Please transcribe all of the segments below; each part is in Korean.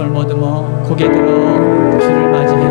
손 모두모 고개 들어 주를 맞이해.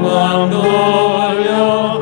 영광 돌려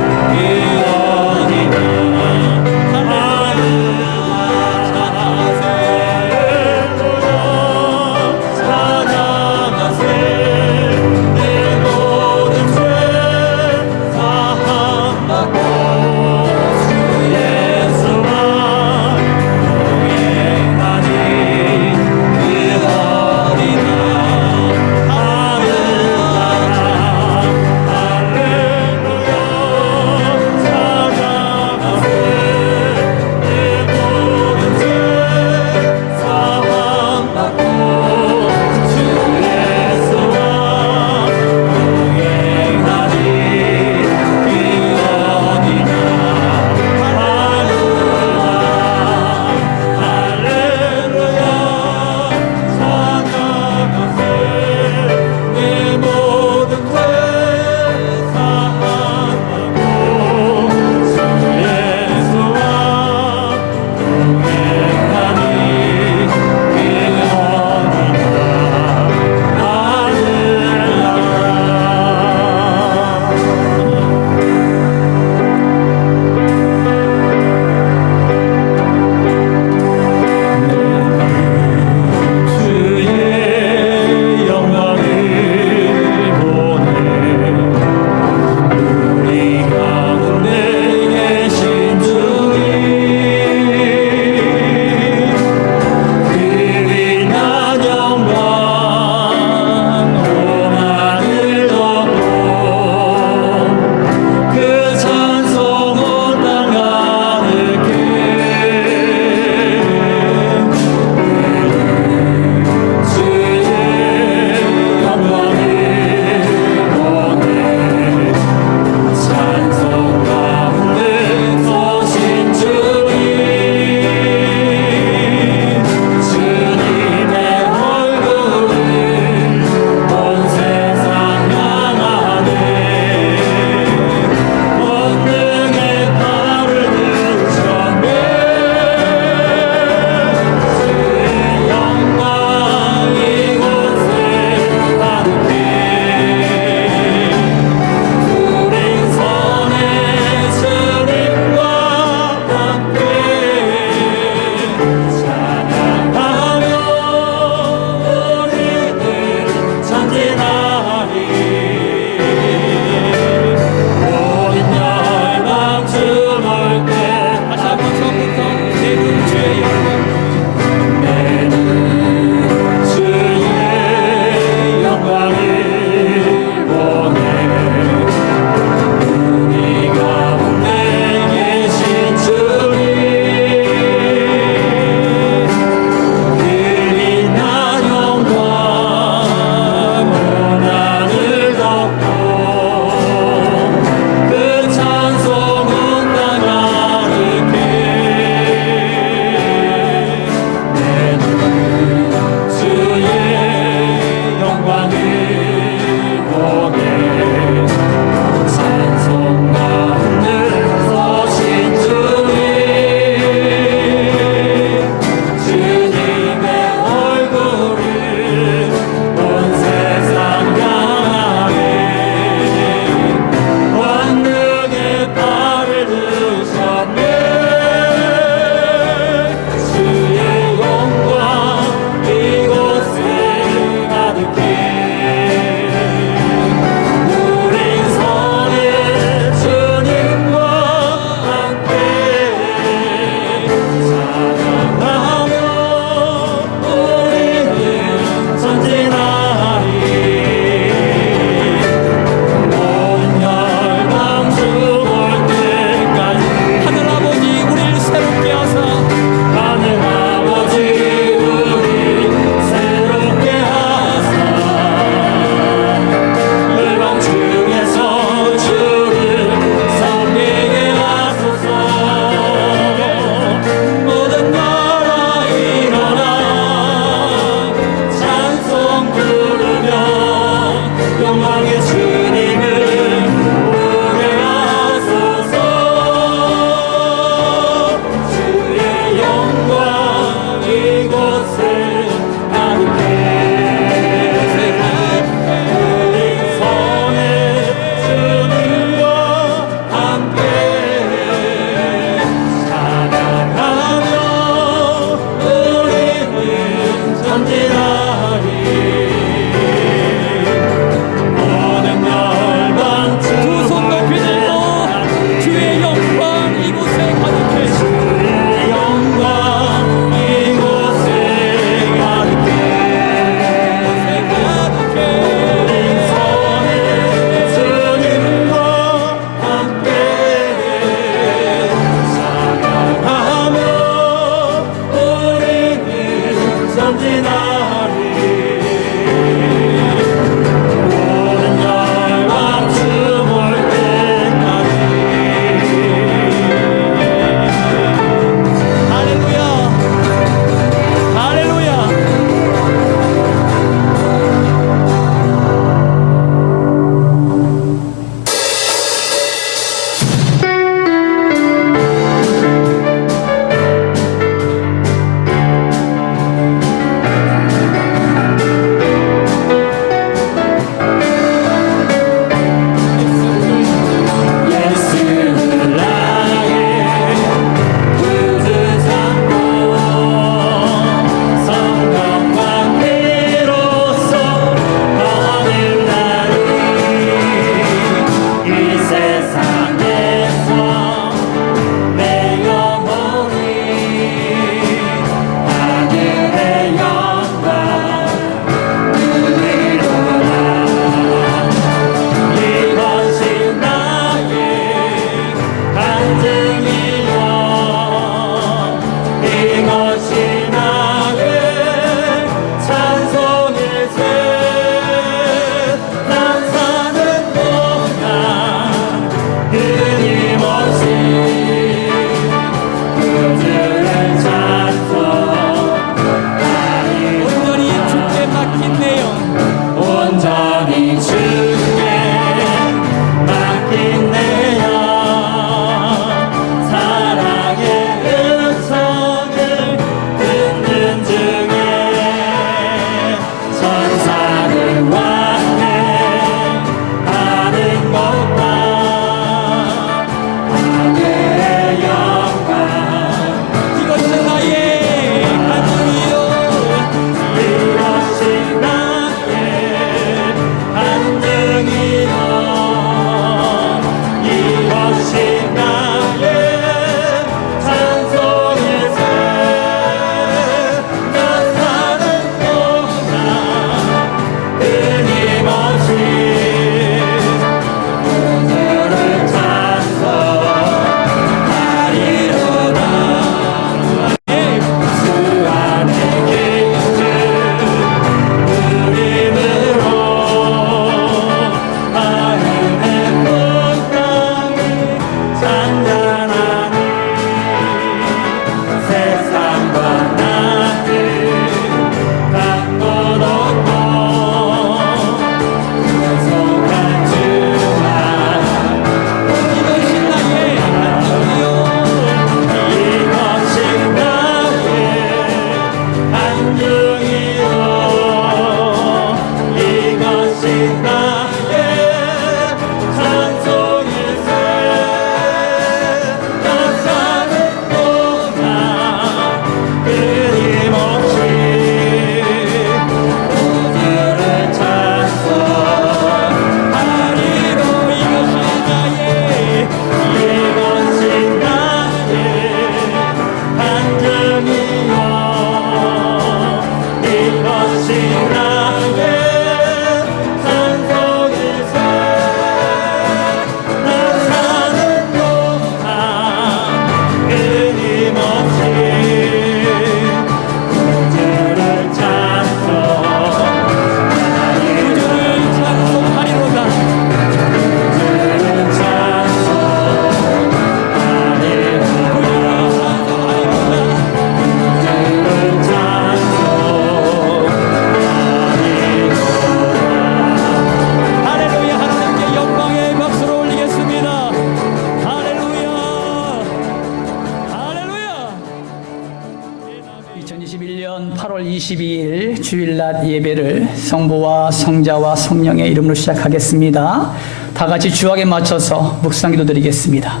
22일 주일낮 예배를 성부와 성자와 성령의 이름으로 시작하겠습니다. 다 같이 주악에 맞춰서 묵상기도 드리겠습니다.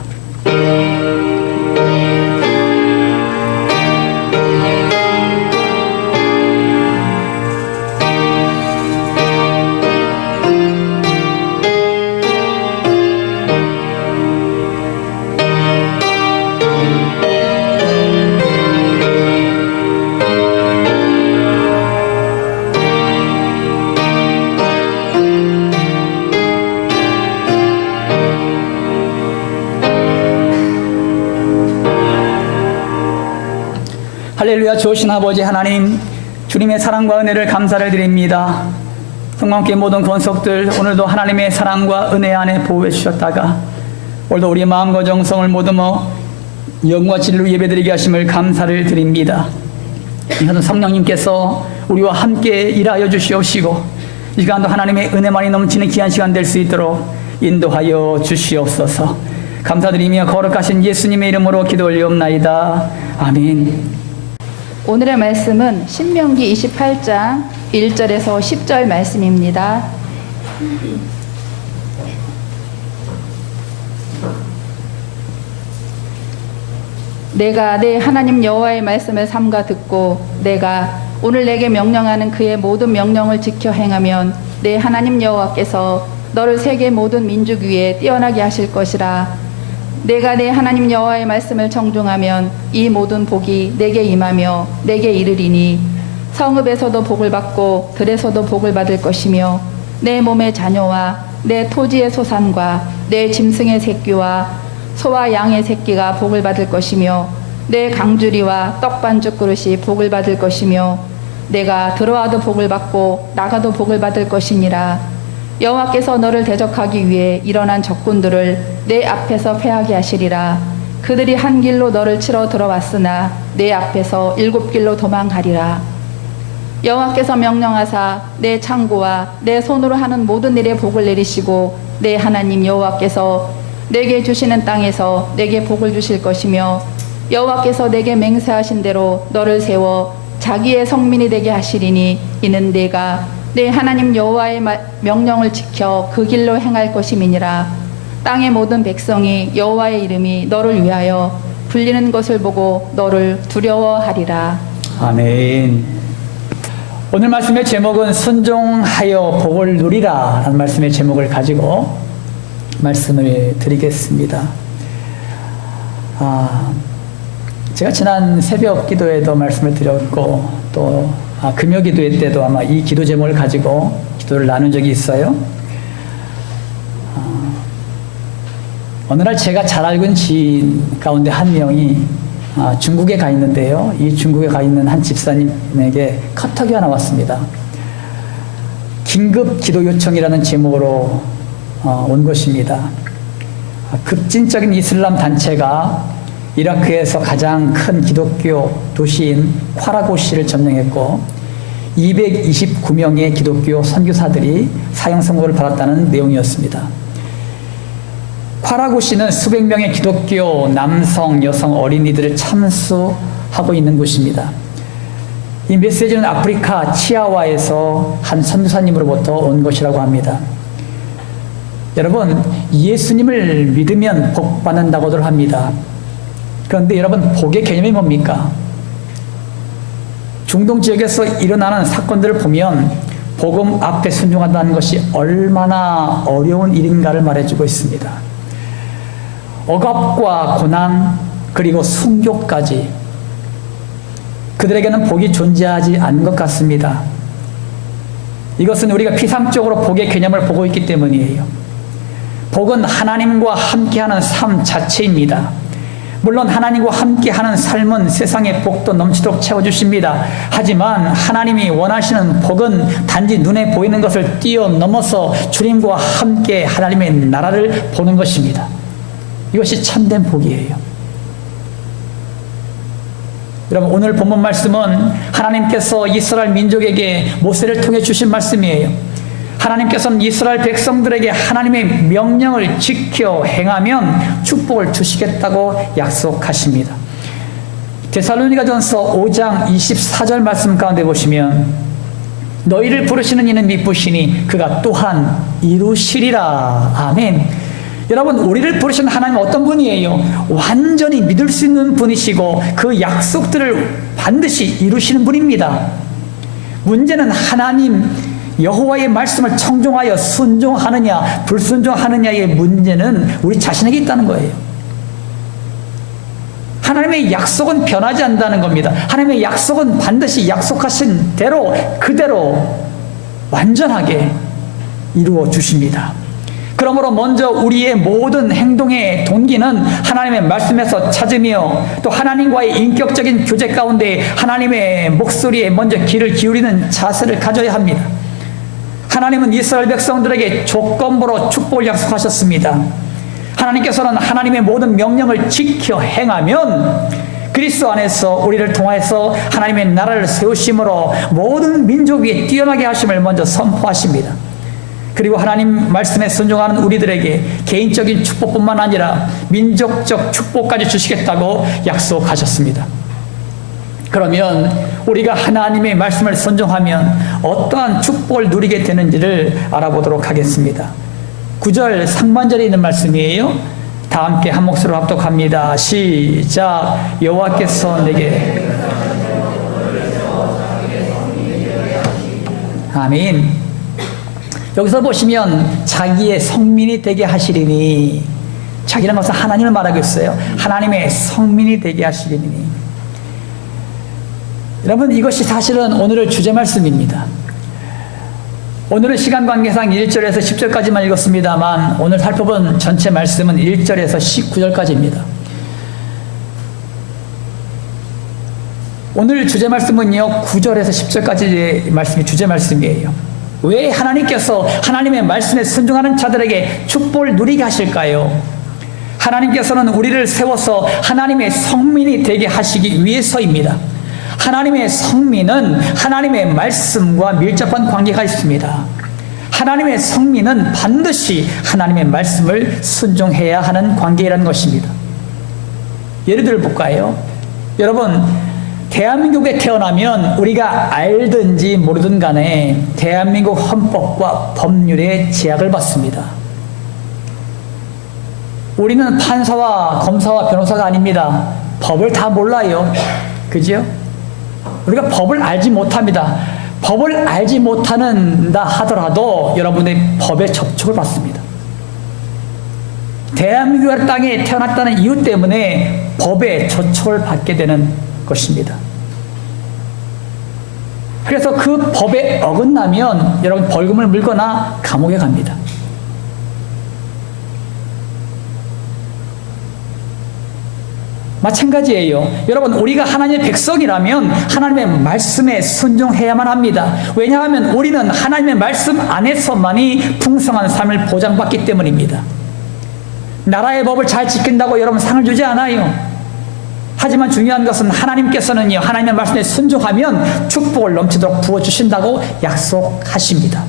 은혜가 좋으신 아버지 하나님, 주님의 사랑과 은혜를 감사를 드립니다. 성령께 모든 권속들 오늘도 하나님의 사랑과 은혜 안에 보호해 주셨다가 오늘도 우리의 마음과 정성을 모두 영과 진리로 예배드리게 하심을 감사를 드립니다. 이것은 성령님께서 우리와 함께 일하여 주시옵시고 이 시간도 하나님의 은혜만이 넘치는 귀한 시간 될 수 있도록 인도하여 주시옵소서. 감사드리며 거룩하신 예수님의 이름으로 기도 올리옵나이다. 아멘. 오늘의 말씀은 신명기 28장 1절에서 10절 말씀입니다. 내가 내 하나님 여호와의 말씀을 삼가 듣고 내가 오늘 내게 명령하는 그의 모든 명령을 지켜 행하면 내 하나님 여호와께서 너를 세계 모든 민족 위에 뛰어나게 하실 것이라. 내가 내 하나님 여호와의 말씀을 청종하면 이 모든 복이 내게 임하며 내게 이르리니 성읍에서도 복을 받고 들에서도 복을 받을 것이며 내 몸의 자녀와 내 토지의 소산과 내 짐승의 새끼와 소와 양의 새끼가 복을 받을 것이며 내 강주리와 떡반죽 그릇이 복을 받을 것이며 내가 들어와도 복을 받고 나가도 복을 받을 것이니라. 여호와께서 너를 대적하기 위해 일어난 적군들을 내 앞에서 패하게 하시리라. 그들이 한 길로 너를 치러 들어왔으나 내 앞에서 7길로 도망가리라. 여호와께서 명령하사 내 창고와 내 손으로 하는 모든 일에 복을 내리시고 내 하나님 여호와께서 내게 주시는 땅에서 내게 복을 주실 것이며 여호와께서 내게 맹세하신 대로 너를 세워 자기의 성민이 되게 하시리니 이는 내가 내 하나님 여호와의 명령을 지켜 그 길로 행할 것임이니라. 땅의 모든 백성이 여호와의 이름이 너를 위하여 불리는 것을 보고 너를 두려워하리라. 아멘. 오늘 말씀의 제목은 순종하여 복을 누리라 라는 말씀의 제목을 가지고 말씀을 드리겠습니다. 제가 지난 새벽 기도에도 말씀을 드렸고 또 금요 기도회 때도 아마 이 기도 제목을 가지고 기도를 나눈 적이 있어요. 어느 날 제가 잘 알고 있는 지인 가운데 한 명이 중국에 가 있는데요. 이 중국에 가 있는 한 집사님에게 카톡이 하나 왔습니다. 긴급 기도 요청이라는 제목으로 온 것입니다. 급진적인 이슬람 단체가 이라크에서 가장 큰 기독교 도시인 콰라고시를 점령했고 229명의 기독교 선교사들이 사형 선고를 받았다는 내용이었습니다. 콰라고시는 수백 명의 기독교 남성, 여성, 어린이들을 참수하고 있는 곳입니다. 이 메시지는 아프리카 치아와에서 한 선교사님으로부터 온 것이라고 합니다. 여러분, 예수님을 믿으면 복 받는다고들 합니다. 그런데 여러분, 복의 개념이 뭡니까? 중동 지역에서 일어나는 사건들을 보면 복음 앞에 순종한다는 것이 얼마나 어려운 일인가를 말해주고 있습니다. 억압과 고난 그리고 순교까지 그들에게는 복이 존재하지 않는 것 같습니다. 이것은 우리가 피상적으로 복의 개념을 보고 있기 때문이에요. 복은 하나님과 함께하는 삶 자체입니다. 물론 하나님과 함께하는 삶은 세상의 복도 넘치도록 채워주십니다. 하지만 하나님이 원하시는 복은 단지 눈에 보이는 것을 뛰어넘어서 주님과 함께 하나님의 나라를 보는 것입니다. 이것이 참된 복이에요. 여러분, 오늘 본문 말씀은 하나님께서 이스라엘 민족에게 모세를 통해 주신 말씀이에요. 하나님께서는 이스라엘 백성들에게 하나님의 명령을 지켜 행하면 축복을 주시겠다고 약속하십니다. 데살로니가전서 5장 24절 말씀 가운데 보시면 너희를 부르시는 이는 미쁘시니 그가 또한 이루시리라. 아멘. 여러분, 우리를 부르신 하나님은 어떤 분이에요? 완전히 믿을 수 있는 분이시고 그 약속들을 반드시 이루시는 분입니다. 문제는 하나님 여호와의 말씀을 청종하여 순종하느냐 불순종하느냐의 문제는 우리 자신에게 있다는 거예요. 하나님의 약속은 변하지 않는다는 겁니다. 하나님의 약속은 반드시 약속하신 대로 그대로 완전하게 이루어 주십니다. 그러므로 먼저 우리의 모든 행동의 동기는 하나님의 말씀에서 찾으며 또 하나님과의 인격적인 교제 가운데 하나님의 목소리에 먼저 귀를 기울이는 자세를 가져야 합니다. 하나님은 이스라엘 백성들에게 조건부로 축복을 약속하셨습니다. 하나님께서는 하나님의 모든 명령을 지켜 행하면 그리스도 안에서 우리를 통하여서 하나님의 나라를 세우심으로 모든 민족 위에 뛰어나게 하심을 먼저 선포하십니다. 그리고 하나님 말씀에 순종하는 우리들에게 개인적인 축복뿐만 아니라 민족적 축복까지 주시겠다고 약속하셨습니다. 그러면 우리가 하나님의 말씀을 순종하면 어떠한 축복을 누리게 되는지를 알아보도록 하겠습니다. 9절 상반절에 있는 말씀이에요. 다 함께 한 목소리로 합독합니다. 시작. 여호와께서 내게 아멘. 여기서 보시면 자기의 성민이 되게 하시리니, 자기는 것은 하나님을 말하고 있어요. 하나님의 성민이 되게 하시리니. 여러분, 이것이 사실은 오늘의 주제 말씀입니다. 오늘은 시간 관계상 1절에서 10절까지만 읽었습니다만 오늘 살펴본 전체 말씀은 1절에서 19절까지입니다. 오늘 주제 말씀은요, 9절에서 10절까지의 말씀이 주제 말씀이에요. 왜 하나님께서 하나님의 말씀에 순종하는 자들에게 축복을 누리게 하실까요? 하나님께서는 우리를 세워서 하나님의 성민이 되게 하시기 위해서입니다. 하나님의 성민은 하나님의 말씀과 밀접한 관계가 있습니다. 하나님의 성민은 반드시 하나님의 말씀을 순종해야 하는 관계라는 것입니다. 예를 들어 볼까요? 여러분, 대한민국에 태어나면 우리가 알든지 모르든 간에 대한민국 헌법과 법률의 제약을 받습니다. 우리는 판사와 검사와 변호사가 아닙니다. 법을 다 몰라요. 그죠? 우리가 법을 알지 못합니다. 법을 알지 못하는다 하더라도 여러분의 법에 접촉을 받습니다. 대한민국 땅에 태어났다는 이유 때문에 법에 접촉을 받게 되는 것입니다. 그래서 그 법에 어긋나면 여러분 벌금을 물거나 감옥에 갑니다. 마찬가지예요. 여러분, 우리가 하나님의 백성이라면 하나님의 말씀에 순종해야만 합니다. 왜냐하면 우리는 하나님의 말씀 안에서만이 풍성한 삶을 보장받기 때문입니다. 나라의 법을 잘 지킨다고 여러분 상을 주지 않아요. 하지만 중요한 것은 하나님께서는요, 하나님의 말씀에 순종하면 축복을 넘치도록 부어주신다고 약속하십니다.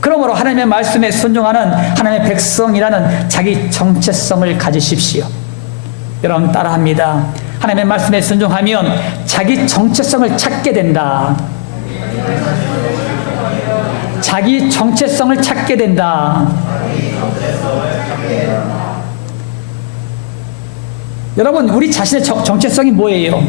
그러므로 하나님의 말씀에 순종하는 하나님의 백성이라는 자기 정체성을 가지십시오. 여러분 따라합니다. 하나님의 말씀에 순종하면 자기 정체성을 찾게 된다. 자기 정체성을 찾게 된다. 여러분, 우리 자신의 정체성이 뭐예요?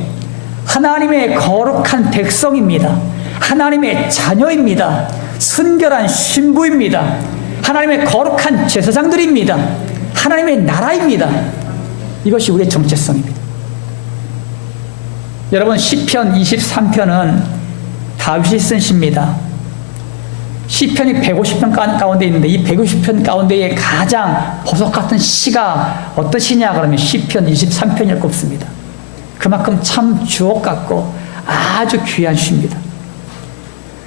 하나님의 거룩한 백성입니다. 하나님의 자녀입니다. 순결한 신부입니다. 하나님의 거룩한 제사장들입니다. 하나님의 나라입니다. 이것이 우리의 정체성입니다. 여러분, 시편 23편은 다윗이 쓴 시입니다. 시편이 150편 가운데 있는데 이 150편 가운데에 가장 보석 같은 시가 어떤 시냐 그러면 시편 23편을 꼽습니다. 그만큼 참 주옥 같고 아주 귀한 시입니다.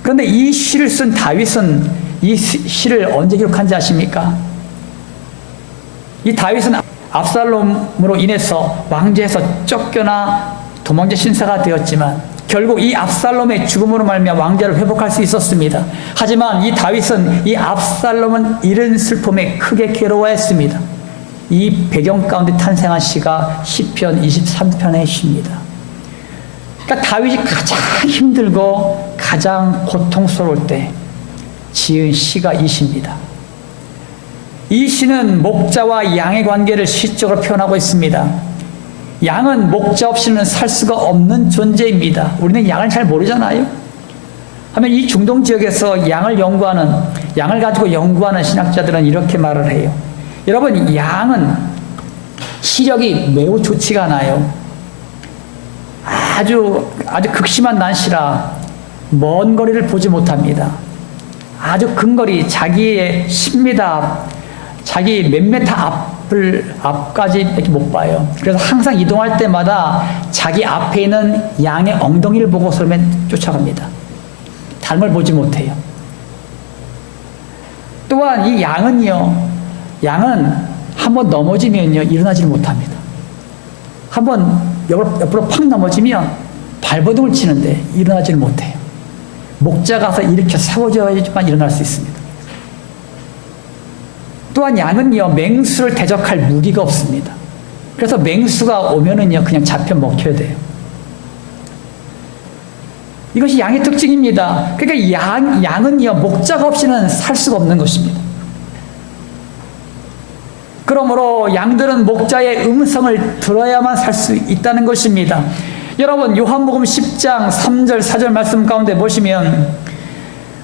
그런데 이 시를 쓴 다윗은 이 시를 언제 기록한지 아십니까? 이 다윗은 압살롬으로 인해서 왕제에서 쫓겨나 도망자 신사가 되었지만 결국 이 압살롬의 죽음으로 말미암아 왕자를 회복할 수 있었습니다. 하지만 이 다윗은 이 압살롬은 잃은 슬픔에 크게 괴로워했습니다. 이 배경 가운데 탄생한 시가 시편 23편의 시입니다. 그러니까 다윗이 가장 힘들고 가장 고통스러울 때 지은 시가 이 시입니다. 이 시는 목자와 양의 관계를 시적으로 표현하고 있습니다. 양은 목자 없이는 살 수가 없는 존재입니다. 우리는 양을 잘 모르잖아요. 하면 이 중동 지역에서 양을 가지고 연구하는 신학자들은 이렇게 말을 해요. 여러분, 양은 시력이 매우 좋지가 않아요. 아주 극심한 난시라 먼 거리를 보지 못합니다. 아주 근거리, 자기의 10m, 자기 몇 미터 앞까지 이렇게 못 봐요. 그래서 항상 이동할 때마다 자기 앞에 있는 양의 엉덩이를 보고 서면 쫓아갑니다. 다른 걸 보지 못해요. 또한 이 양은 한번 넘어지면요, 일어나지를 못합니다. 한번 옆으로 팍 넘어지면 발버둥을 치는데 일어나지를 못해요. 목자 가서 일으켜 세워줘야지만 일어날 수 있습니다. 또한 양은요, 맹수를 대적할 무기가 없습니다. 그래서 맹수가 오면은요, 그냥 잡혀 먹혀야 돼요. 이것이 양의 특징입니다. 그러니까 양은요, 목자가 없이는 살 수가 없는 것입니다. 그러므로 양들은 목자의 음성을 들어야만 살 수 있다는 것입니다. 여러분, 요한복음 10장 3절 4절 말씀 가운데 보시면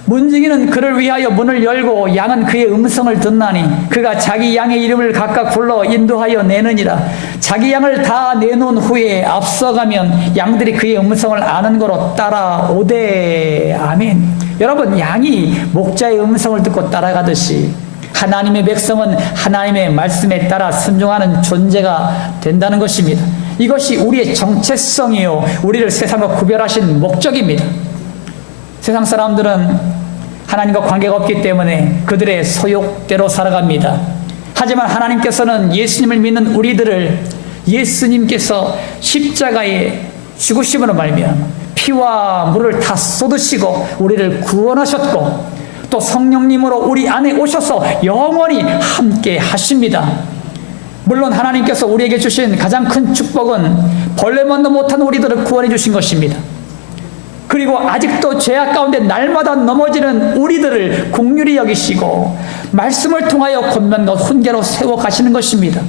문지기는 그를 위하여 문을 열고 양은 그의 음성을 듣나니 그가 자기 양의 이름을 각각 불러 인도하여 내느니라. 자기 양을 다 내놓은 후에 앞서가면 양들이 그의 음성을 아는 거로 따라오되. 아멘. 여러분, 양이 목자의 음성을 듣고 따라가듯이 하나님의 백성은 하나님의 말씀에 따라 순종하는 존재가 된다는 것입니다. 이것이 우리의 정체성이요, 우리를 세상과 구별하신 목적입니다. 세상 사람들은 하나님과 관계가 없기 때문에 그들의 소욕대로 살아갑니다. 하지만 하나님께서는 예수님을 믿는 우리들을 예수님께서 십자가에 죽으심으로 말미암아 피와 물을 다 쏟으시고 우리를 구원하셨고 또 성령님으로 우리 안에 오셔서 영원히 함께 하십니다. 물론 하나님께서 우리에게 주신 가장 큰 축복은 벌레만도 못한 우리들을 구원해 주신 것입니다. 그리고 아직도 죄악 가운데 날마다 넘어지는 우리들을 긍휼히 여기시고 말씀을 통하여 권면과 훈계로 세워 가시는 것입니다.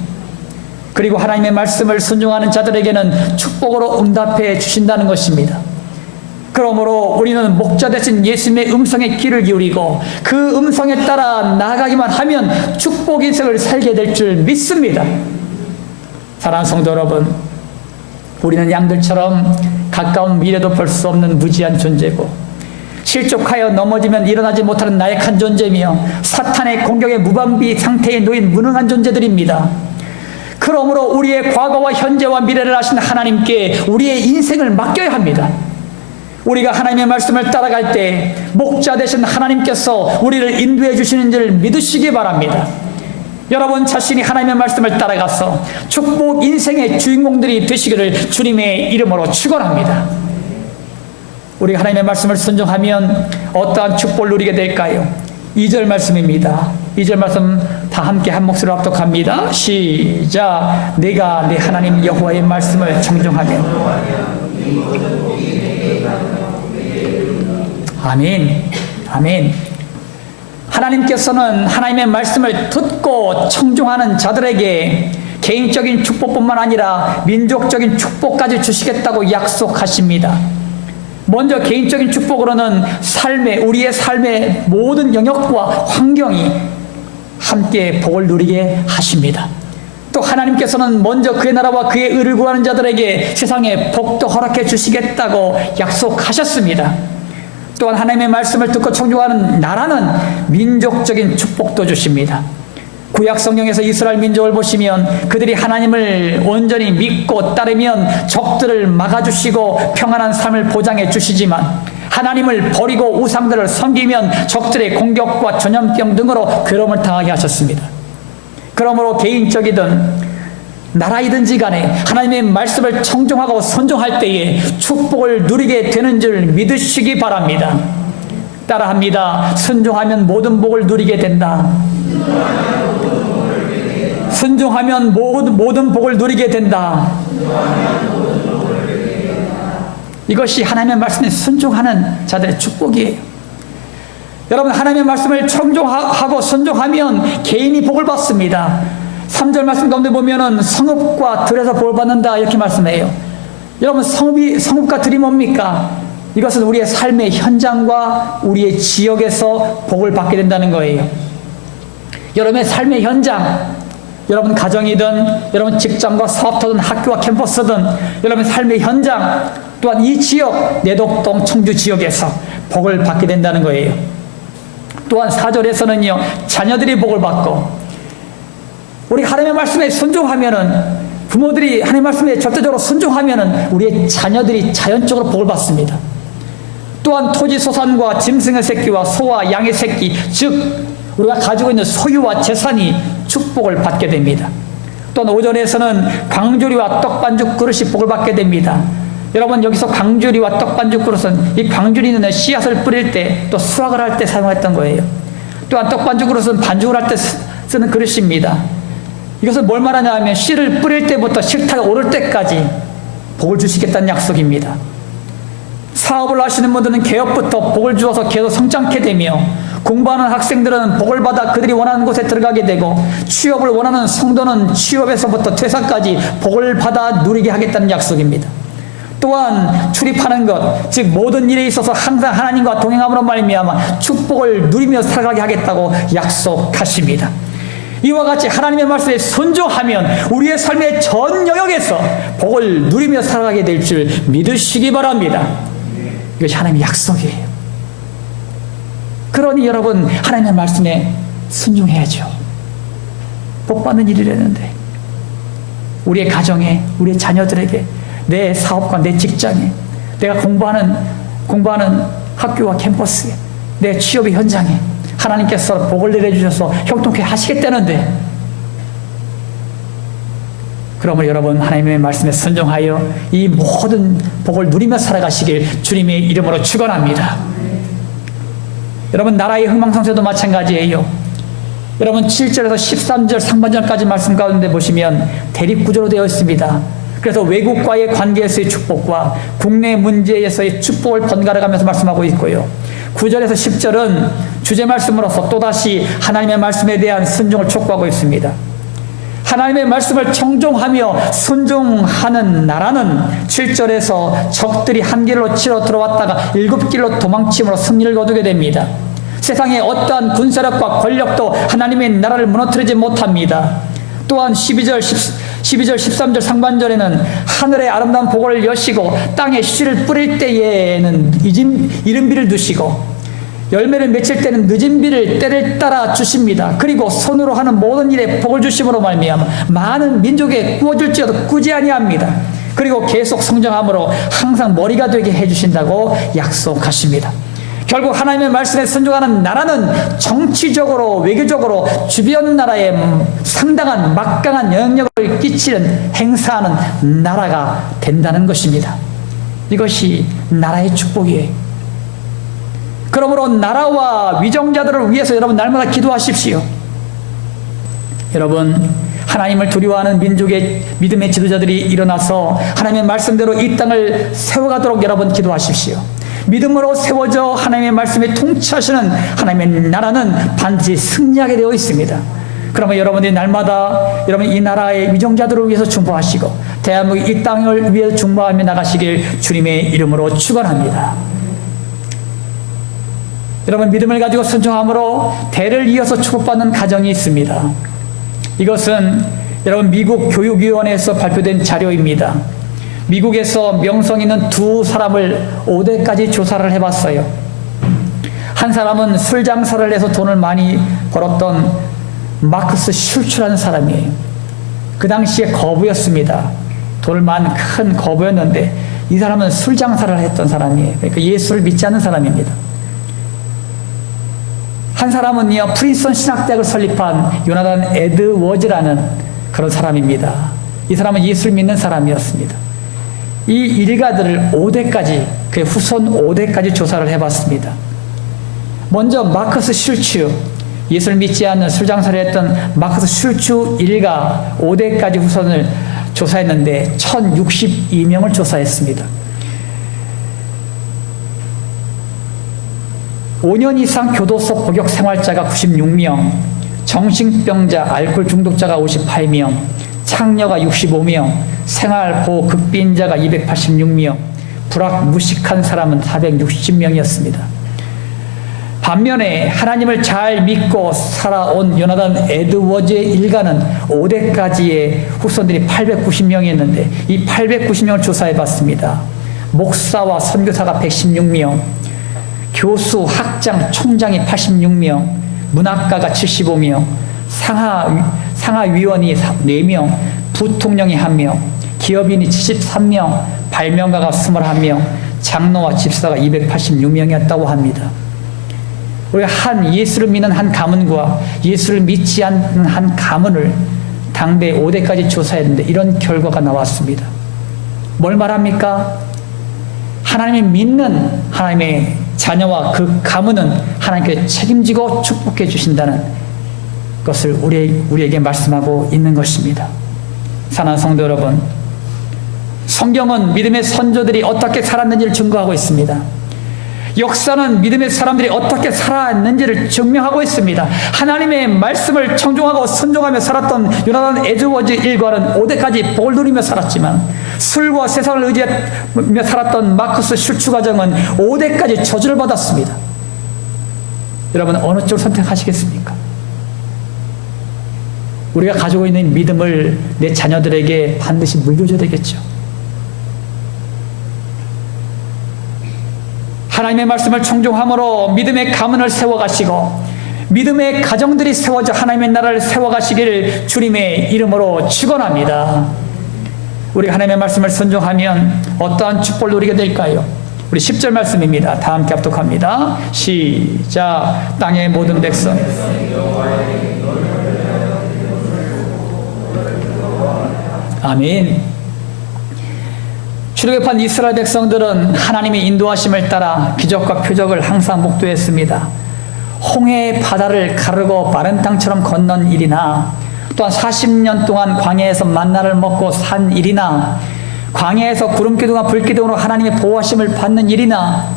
그리고 하나님의 말씀을 순종하는 자들에게는 축복으로 응답해 주신다는 것입니다. 그러므로 우리는 목자 되신 예수님의 음성에 귀를 기울이고 그 음성에 따라 나아가기만 하면 축복 인생을 살게 될 줄 믿습니다. 사랑하는 성도 여러분, 우리는 양들처럼 가까운 미래도 볼 수 없는 무지한 존재고 실족하여 넘어지면 일어나지 못하는 나약한 존재며 사탄의 공격에 무방비 상태에 놓인 무능한 존재들입니다. 그러므로 우리의 과거와 현재와 미래를 아신 하나님께 우리의 인생을 맡겨야 합니다. 우리가 하나님의 말씀을 따라갈 때 목자 되신 하나님께서 우리를 인도해 주시는 줄 믿으시기 바랍니다. 여러분 자신이 하나님의 말씀을 따라가서 축복 인생의 주인공들이 되시기를 주님의 이름으로 축원합니다. 우리가 하나님의 말씀을 순종하면 어떠한 축복을 누리게 될까요? 2절 말씀입니다. 2절 말씀 다 함께 한 목소리로 합독합니다. 시작. 내가 내 하나님 여호와의 말씀을 청종하면. 아멘. 아멘. 하나님께서는 하나님의 말씀을 듣고 청종하는 자들에게 개인적인 축복뿐만 아니라 민족적인 축복까지 주시겠다고 약속하십니다. 먼저 개인적인 축복으로는 우리의 삶의 모든 영역과 환경이 함께 복을 누리게 하십니다. 또 하나님께서는 먼저 그의 나라와 그의 의를 구하는 자들에게 세상에 복도 허락해 주시겠다고 약속하셨습니다. 또한 하나님의 말씀을 듣고 청종하는 나라는 민족적인 축복도 주십니다. 구약 성경에서 이스라엘 민족을 보시면 그들이 하나님을 온전히 믿고 따르면 적들을 막아주시고 평안한 삶을 보장해 주시지만 하나님을 버리고 우상들을 섬기면 적들의 공격과 전염병 등으로 괴로움을 당하게 하셨습니다. 그러므로 개인적이든 나라이든지 간에 하나님의 말씀을 청종하고 선종할 때에 축복을 누리게 되는 줄 믿으시기 바랍니다. 따라합니다. 순종하면 모든 복을 누리게 된다. 순종하면 모든 복을 누리게 된다. 이것이 하나님의 말씀에 순종하는 자들의 축복이에요. 여러분, 하나님의 말씀을 청종하고 순종하면 개인이 복을 받습니다. 3절 말씀 가운데 보면은 성읍과 들에서 복을 받는다 이렇게 말씀해요. 여러분, 성읍과 들이 뭡니까? 이것은 우리의 삶의 현장과 우리의 지역에서 복을 받게 된다는 거예요. 여러분의 삶의 현장, 여러분 가정이든 여러분 직장과 사업터든 학교와 캠퍼스든 여러분의 삶의 현장 또한 이 지역 내덕동 청주 지역에서 복을 받게 된다는 거예요. 또한 4절에서는요 자녀들이 복을 받고 우리가 하나님의 말씀에 순종하면은, 부모들이 하나님의 말씀에 절대적으로 순종하면은 우리의 자녀들이 자연적으로 복을 받습니다. 또한 토지 소산과 짐승의 새끼와 소와 양의 새끼, 즉 우리가 가지고 있는 소유와 재산이 축복을 받게 됩니다. 또한 오전에서는 광주리와 떡반죽 그릇이 복을 받게 됩니다. 여러분, 여기서 광주리와 떡반죽 그릇은 이 광주리는 씨앗을 뿌릴 때 또 수확을 할 때 사용했던 거예요. 또한 떡반죽 그릇은 반죽을 할 때 쓰는 그릇입니다. 이것은 뭘 말하냐 하면 씨를 뿌릴 때부터 실타가 오를 때까지 복을 주시겠다는 약속입니다. 사업을 하시는 분들은 개업부터 복을 주어서 계속 성장케 되며, 공부하는 학생들은 복을 받아 그들이 원하는 곳에 들어가게 되고, 취업을 원하는 성도는 취업에서부터 퇴사까지 복을 받아 누리게 하겠다는 약속입니다. 또한 출입하는 것, 즉 모든 일에 있어서 항상 하나님과 동행함으로 말미암아 축복을 누리며 살아가게 하겠다고 약속하십니다. 이와 같이 하나님의 말씀에 순종하면 우리의 삶의 전 영역에서 복을 누리며 살아가게 될 줄 믿으시기 바랍니다. 이것이 하나님의 약속이에요. 그러니 여러분, 하나님의 말씀에 순종해야죠. 복 받는 일이라는데, 우리의 가정에, 우리의 자녀들에게, 내 사업과 내 직장에, 내가 공부하는 학교와 캠퍼스에, 내 취업의 현장에 하나님께서 복을 내려주셔서 형통케 하시겠다는데, 그러면 여러분, 하나님의 말씀에 순종하여 이 모든 복을 누리며 살아가시길 주님의 이름으로 축원합니다. 여러분, 나라의 흥망성쇠도 마찬가지예요. 여러분, 7절에서 13절 상반절까지 말씀 가운데 보시면 대립구조로 되어 있습니다. 그래서 외국과의 관계에서의 축복과 국내 문제에서의 축복을 번갈아가면서 말씀하고 있고요. 9절에서 10절은 주제 말씀으로서 또다시 하나님의 말씀에 대한 순종을 촉구하고 있습니다. 하나님의 말씀을 청종하며 순종하는 나라는 7절에서 적들이 한 길로 치러 들어왔다가 7길로 도망침으로 승리를 거두게 됩니다. 세상의 어떠한 군사력과 권력도 하나님의 나라를 무너뜨리지 못합니다. 또한 12절, 13절 상반절에는 하늘의 아름다운 복을 여시고 땅에 씨를 뿌릴 때에는 이른 비를 두시고 열매를 맺힐 때는 늦은 비를 때를 따라 주십니다. 그리고 손으로 하는 모든 일에 복을 주심으로 말미암아 많은 민족에 꾸어줄지어도 꾸지 아니합니다. 그리고 계속 성장함으로 항상 머리가 되게 해주신다고 약속하십니다. 결국 하나님의 말씀에 순종하는 나라는 정치적으로, 외교적으로 주변 나라에 상당한 막강한 영향력을 끼치는, 행사하는 나라가 된다는 것입니다. 이것이 나라의 축복이에요. 그러므로 나라와 위정자들을 위해서 여러분 날마다 기도하십시오. 여러분, 하나님을 두려워하는 민족의 믿음의 지도자들이 일어나서 하나님의 말씀대로 이 땅을 세워가도록 여러분 기도하십시오. 믿음으로 세워져 하나님의 말씀에 통치하시는 하나님의 나라는 반드시 승리하게 되어 있습니다. 그러면 여러분들이 날마다 여러분 이 나라의 위정자들을 위해서 중보하시고 대한민국 이 땅을 위해서 중보하며 나가시길 주님의 이름으로 축원합니다. 여러분, 믿음을 가지고 순종함으로 대를 이어서 축복받는 가정이 있습니다. 이것은 여러분 미국 교육위원회에서 발표된 자료입니다. 미국에서 명성 있는 두 사람을 5대까지 조사를 해봤어요. 한 사람은 술 장사를 해서 돈을 많이 벌었던 마크스 슐츠라는 사람이에요. 그 당시에 거부였습니다. 돈을 많은 큰 거부였는데 이 사람은 술 장사를 했던 사람이에요. 그러니까 예수를 믿지 않는 사람입니다. 한 사람은요, 프린스턴 신학대학을 설립한 요나단 에드워즈라는 그런 사람입니다. 이 사람은 예수를 믿는 사람이었습니다. 이 일가들을 5대까지, 그의 후손 5대까지 조사를 해봤습니다. 먼저 마크스 슐츠, 예수를 믿지 않는 술장사를 했던 마크스 슐츠 일가 5대까지 후손을 조사했는데 1062명을 조사했습니다. 5년 이상 교도소 복역 생활자가 96명, 정신병자, 알코올 중독자가 58명, 창녀가 65명, 생활보호 극빈자가 286명, 불악무식한 사람은 460명이었습니다. 반면에 하나님을 잘 믿고 살아온 요나단 에드워즈의 일가는 5대까지의 후손들이 890명이었는데 이 890명을 조사해봤습니다. 목사와 선교사가 116명, 교수, 학장, 총장이 86명, 문학가가 75명, 상하위원이 4명, 부통령이 1명, 기업인이 73명, 발명가가 21명, 장로와 집사가 286명이었다고 합니다. 우리가 예수를 믿는 한 가문과 예수를 믿지 않는 한 가문을 당대 5대까지 조사했는데 이런 결과가 나왔습니다. 뭘 말합니까? 하나님을 믿는 하나님의 자녀와 그 가문은 하나님께 책임지고 축복해 주신다는 것을 우리에게 말씀하고 있는 것입니다. 사랑하는 성도 여러분, 성경은 믿음의 선조들이 어떻게 살았는지를 증거하고 있습니다. 역사는 믿음의 사람들이 어떻게 살았는지를 증명하고 있습니다. 하나님의 말씀을 청종하고 순종하며 살았던 요나단 에즈워즈 일가는 5대까지 복을 누리며 살았지만, 술과 세상을 의지하며 살았던 마쿠스 슐츠 가정은 5대까지 저주를 받았습니다. 여러분, 어느 쪽을 선택하시겠습니까? 우리가 가지고 있는 믿음을 내 자녀들에게 반드시 물려줘야 되겠죠. 하나님의 말씀을 청종함으로 믿음의 가문을 세워가시고 믿음의 가정들이 세워져 하나님의 나라를 세워가시기를 주님의 이름으로 축원합니다. 우리 하나님의 말씀을 순종하면 어떠한 축복을 누리게 될까요? 우리 10절 말씀입니다. 다 함께 합독합니다. 시작. 땅의 모든 백성 아멘. 출애굽한 이스라엘 백성들은 하나님의 인도하심을 따라 기적과 표적을 항상 목도했습니다. 홍해의 바다를 가르고 마른 땅처럼 건넌 일이나, 또한 40년 동안 광야에서 만나를 먹고 산 일이나, 광야에서 구름기둥과 불기둥으로 하나님의 보호하심을 받는 일이나,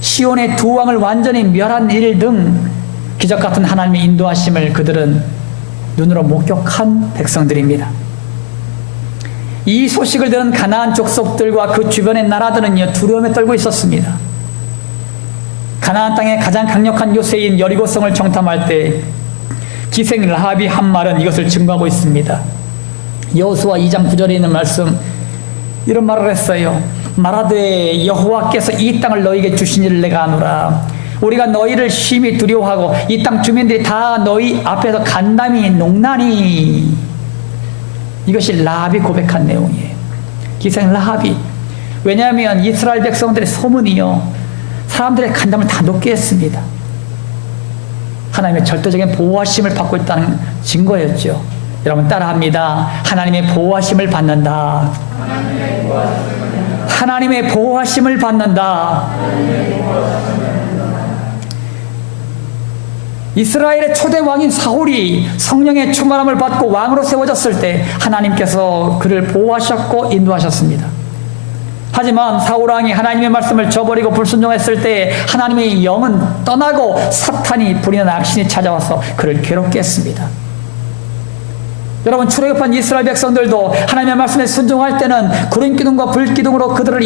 시온의 두 왕을 완전히 멸한 일 등 기적 같은 하나님의 인도하심을 그들은 눈으로 목격한 백성들입니다. 이 소식을 들은 가나안 족속들과 그 주변의 나라들은요, 두려움에 떨고 있었습니다. 가나안 땅의 가장 강력한 요새인 여리고성을 정탐할 때 기생 라합이 한 말은 이것을 증거하고 있습니다. 여호수아 2장 9절에 있는 말씀, 이런 말을 했어요. 말하되 여호와께서 이 땅을 너희에게 주시니를 내가 아노라. 우리가 너희를 심히 두려워하고 이 땅 주민들이 다 너희 앞에서 간담이 농나니. 이것이 라합이 고백한 내용이에요. 기생 라합이. 왜냐하면 이스라엘 백성들의 소문이요, 사람들의 간담을 다 녹게 했습니다. 하나님의 절대적인 보호하심을 받고 있다는 증거였죠. 여러분 따라합니다. 하나님의 보호하심을 받는다. 하나님의 보호하심을 받는다. 이스라엘의 초대 왕인 사울이 성령의 충만함을 받고 왕으로 세워졌을 때 하나님께서 그를 보호하셨고 인도하셨습니다. 하지만 사울 왕이 하나님의 말씀을 저버리고 불순종했을 때 하나님의 영은 떠나고 사탄이 부리는 악신이 찾아와서 그를 괴롭게 했습니다. 여러분, 출애굽한 이스라엘 백성들도 하나님의 말씀에 순종할 때는 구름기둥과 불기둥으로 그들을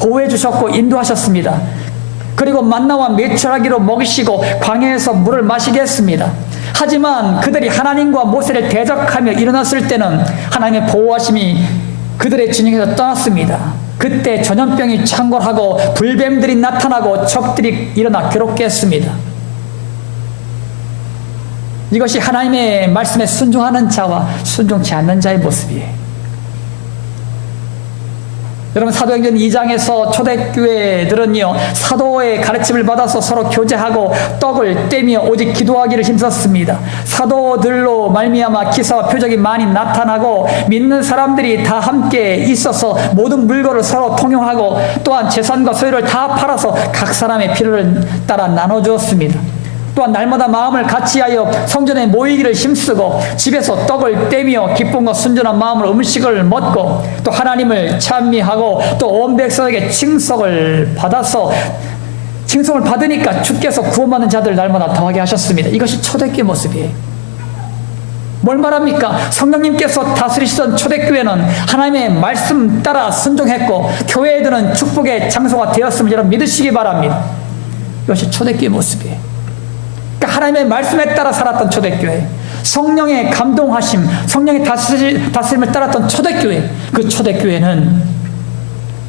보호해 주셨고 인도하셨습니다. 그리고 만나와 메추라기로 먹이시고 광야에서 물을 마시게 했습니다. 하지만 그들이 하나님과 모세를 대적하며 일어났을 때는 하나님의 보호하심이 그들의 진영에서 떠났습니다. 그때 전염병이 창궐하고 불뱀들이 나타나고 적들이 일어나 괴롭게 했습니다. 이것이 하나님의 말씀에 순종하는 자와 순종치 않는 자의 모습이에요. 여러분, 사도행전 2장에서 초대교회들은요, 사도의 가르침을 받아서 서로 교제하고 떡을 떼며 오직 기도하기를 힘썼습니다. 사도들로 말미암아 기사와 표적이 많이 나타나고 믿는 사람들이 다 함께 있어서 모든 물건을 서로 통용하고 또한 재산과 소유를 다 팔아서 각 사람의 필요를 따라 나눠주었습니다. 또한 날마다 마음을 같이하여 성전에 모이기를 힘쓰고 집에서 떡을 떼며 기쁨과 순전한 마음으로 음식을 먹고 또 하나님을 찬미하고 또 온 백성에게 칭송을 받으니까 주께서 구원받는 자들 날마다 더하게 하셨습니다. 이것이 초대교회 모습이에요. 뭘 말합니까? 성령님께서 다스리시던 초대교회는 하나님의 말씀 따라 순종했고 교회들은 축복의 장소가 되었음을 여러분 믿으시기 바랍니다. 이것이 초대교회 모습이에요. 그러니까 하나님의 말씀에 따라 살았던 초대교회, 성령의 감동하심, 성령의 다스림을 따랐던 초대교회, 그 초대교회는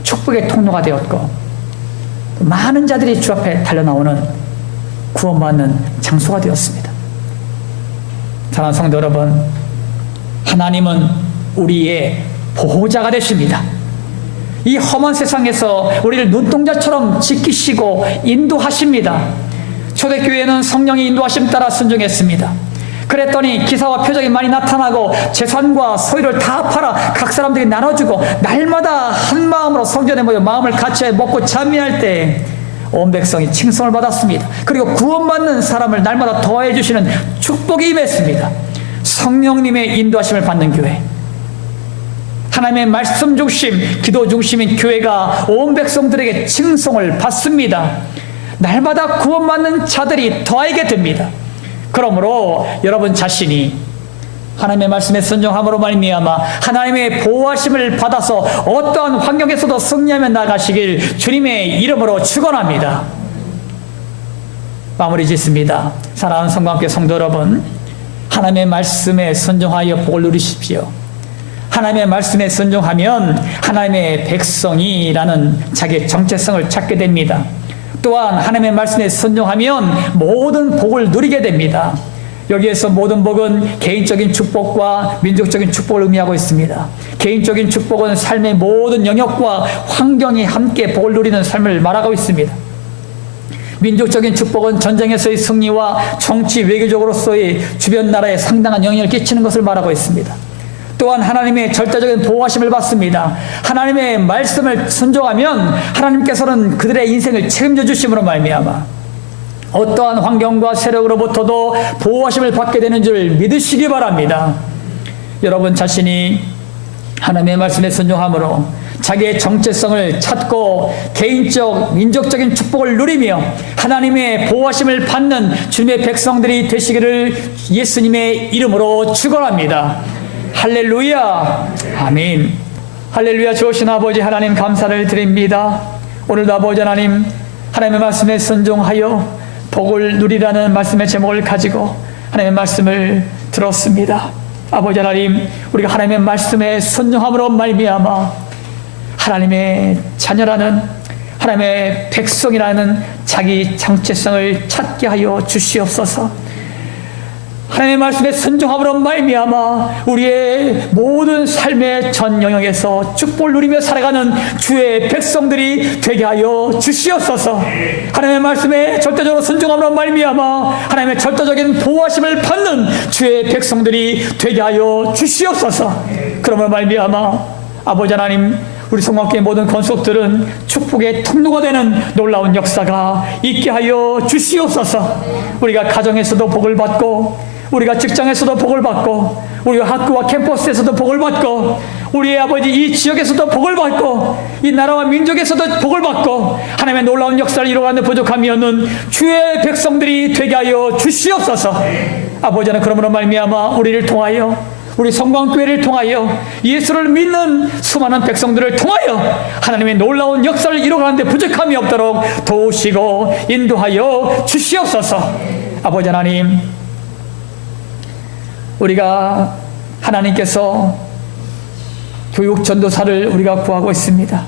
축복의 통로가 되었고 많은 자들이 주 앞에 달려나오는 구원받는 장소가 되었습니다. 사랑하는 성도 여러분, 하나님은 우리의 보호자가 되십니다. 이 험한 세상에서 우리를 눈동자처럼 지키시고 인도하십니다. 초대교회는 성령의 인도하심 따라 순종했습니다. 그랬더니 기사와 표적이 많이 나타나고 재산과 소유를 다 팔아 각 사람들이 나눠주고 날마다 한 마음으로 성전에 모여 마음을 같이 먹고 찬미할 때 온 백성이 칭송을 받았습니다. 그리고 구원받는 사람을 날마다 더해 주시는 축복이 임했습니다. 성령님의 인도하심을 받는 교회, 하나님의 말씀 중심, 기도 중심인 교회가 온 백성들에게 칭송을 받습니다. 날마다 구원받는 자들이 더하게 됩니다. 그러므로 여러분 자신이 하나님의 말씀에 순종함으로 말미암아 하나님의 보호하심을 받아서 어떠한 환경에서도 승리하며 나가시길 주님의 이름으로 축원합니다. 마무리 짓습니다. 사랑하는 성도함께 성도 여러분, 하나님의 말씀에 순종하여 복을 누리십시오. 하나님의 말씀에 순종하면 하나님의 백성이라는 자기의 정체성을 찾게 됩니다. 또한 하나님의 말씀에 순종하면 모든 복을 누리게 됩니다. 여기에서 모든 복은 개인적인 축복과 민족적인 축복을 의미하고 있습니다. 개인적인 축복은 삶의 모든 영역과 환경이 함께 복을 누리는 삶을 말하고 있습니다. 민족적인 축복은 전쟁에서의 승리와 정치 외교적으로서의 주변 나라에 상당한 영향을 끼치는 것을 말하고 있습니다. 또한 하나님의 절대적인 보호하심을 받습니다. 하나님의 말씀을 순종하면 하나님께서는 그들의 인생을 책임져 주심으로 말미암아 어떠한 환경과 세력으로부터도 보호하심을 받게 되는 줄 믿으시기 바랍니다. 여러분 자신이 하나님의 말씀에 순종함으로 자기의 정체성을 찾고 개인적, 민족적인 축복을 누리며 하나님의 보호하심을 받는 주님의 백성들이 되시기를 예수님의 이름으로 축원합니다. 할렐루야. 아멘. 할렐루야. 좋으신 아버지 하나님 감사를 드립니다. 오늘도 아버지 하나님 하나님의 말씀에 순종하여 복을 누리라는 말씀의 제목을 가지고 하나님의 말씀을 들었습니다. 아버지 하나님, 우리가 하나님의 말씀에 순종함으로 말미암아 하나님의 자녀라는, 하나님의 백성이라는 자기 정체성을 찾게 하여 주시옵소서. 하나님의 말씀에 순종함으로 말미암아 우리의 모든 삶의 전 영역에서 축복을 누리며 살아가는 주의 백성들이 되게 하여 주시옵소서. 하나님의 말씀에 절대적으로 순종함으로 말미암아 하나님의 절대적인 보호하심을 받는 주의 백성들이 되게 하여 주시옵소서. 그러므로 말미암아 아버지 하나님, 우리 성막교회 모든 건속들은 축복의 통로가 되는 놀라운 역사가 있게 하여 주시옵소서. 우리가 가정에서도 복을 받고, 우리가 직장에서도 복을 받고, 우리가 학교와 캠퍼스에서도 복을 받고, 우리의 아버지 이 지역에서도 복을 받고, 이 나라와 민족에서도 복을 받고, 하나님의 놀라운 역사를 이루어가는 데 부족함이 없는 주의 백성들이 되게 하여 주시옵소서. 아버지는 그러므로 말미암아 우리를 통하여, 우리 성광교회를 통하여, 예수를 믿는 수많은 백성들을 통하여 하나님의 놀라운 역사를 이루어가는 데 부족함이 없도록 도우시고 인도하여 주시옵소서. 아버지 하나님, 우리가 하나님께서 교육 전도사를 우리가 구하고 있습니다.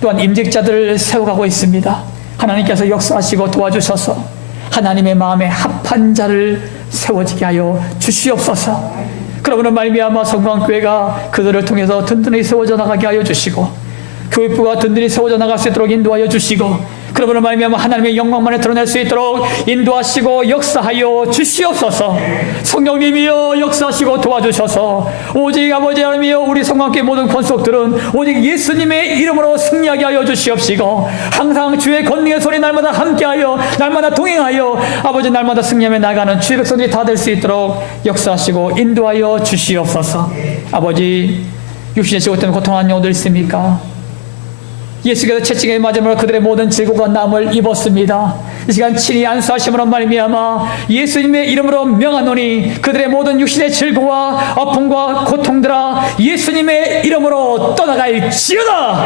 또한 임직자들을 세워가고 있습니다. 하나님께서 역사하시고 도와주셔서 하나님의 마음에 합한 자를 세워지게 하여 주시옵소서. 그러므로 말미암아 성광교회가 그들을 통해서 든든히 세워져 나가게 하여 주시고, 교육부가 든든히 세워져 나갈 수 있도록 인도하여 주시고, 그러므로 말미암아 하나님의 영광만을 드러낼 수 있도록 인도하시고 역사하여 주시옵소서. 성령님이여 역사하시고 도와주셔서 오직 아버지 하나님이여 우리 성광교회 모든 권속들은 오직 예수님의 이름으로 승리하게 하여 주시옵시고, 항상 주의 권능의 소리 날마다 함께하여 날마다 동행하여 아버지 날마다 승리하며 나가는 주의 백성들이 다 될 수 있도록 역사하시고 인도하여 주시옵소서. 아버지, 육신의 지고 때문에 고통하는 영혼들 있습니까? 예수께서 채찍에 맞음으로 그들의 모든 질고가 남을 입었습니다. 이 시간 친히 안수하심으로 말미암아 예수님의 이름으로 명하노니 그들의 모든 육신의 질고와 아픔과 고통들아 예수님의 이름으로 떠나갈지어다.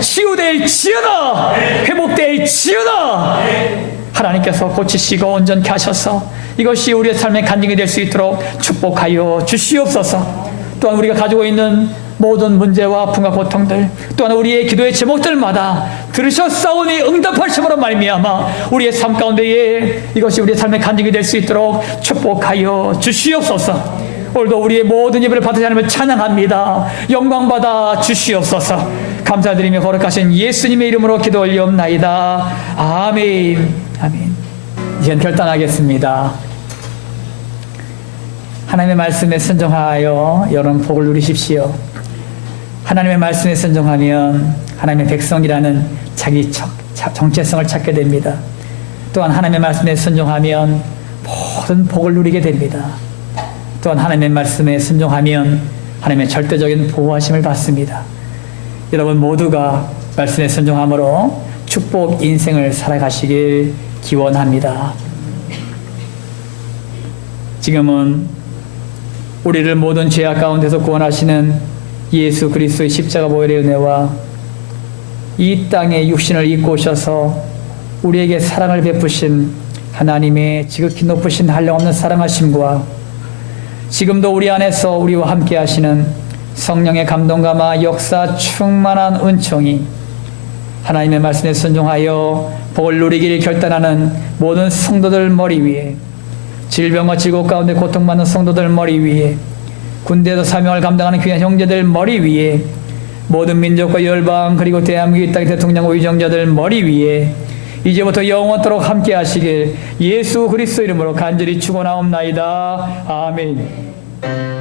치유될지어다. 회복될지어다. 하나님께서 고치시고 온전케 하셔서 이것이 우리의 삶의 간증이 될 수 있도록 축복하여 주시옵소서. 또한 우리가 가지고 있는 모든 문제와 아픔과 고통들, 또한 우리의 기도의 제목들마다 들으셨사오니 응답하심으로 말미암아 우리의 삶 가운데에 이것이 우리의 삶의 간증이 될 수 있도록 축복하여 주시옵소서. 오늘도 우리의 모든 예배를 받으시 하나님을 찬양합니다. 영광 받아 주시옵소서. 감사드리며 거룩하신 예수님의 이름으로 기도 올리옵나이다. 아멘. 아멘. 이젠 결단하겠습니다. 하나님의 말씀에 순종하여 여러분 복을 누리십시오. 하나님의 말씀에 순종하면 하나님의 백성이라는 자기 정체성을 찾게 됩니다. 또한 하나님의 말씀에 순종하면 모든 복을 누리게 됩니다. 또한 하나님의 말씀에 순종하면 하나님의 절대적인 보호하심을 받습니다. 여러분 모두가 말씀에 순종함으로 축복 인생을 살아가시길 기원합니다. 지금은 우리를 모든 죄악 가운데서 구원하시는 예수 그리스도의 십자가 보혈의 은혜와 이 땅에 육신을 입고 오셔서 우리에게 사랑을 베푸신 하나님의 지극히 높으신 한량없는 사랑하심과 지금도 우리 안에서 우리와 함께 하시는 성령의 감동감화 역사 충만한 은총이 하나님의 말씀에 순종하여 복을 누리기를 결단하는 모든 성도들 머리 위에, 질병과 질곡 가운데 고통받는 성도들 머리 위에, 군대에서 사명을 감당하는 귀한 형제들 머리 위에, 모든 민족과 열방 그리고 대한민국 이 땅의 대통령과 위정자들 머리 위에 이제부터 영원토록 함께 하시길 예수 그리스도 이름으로 간절히 축원하옵나이다. 아멘.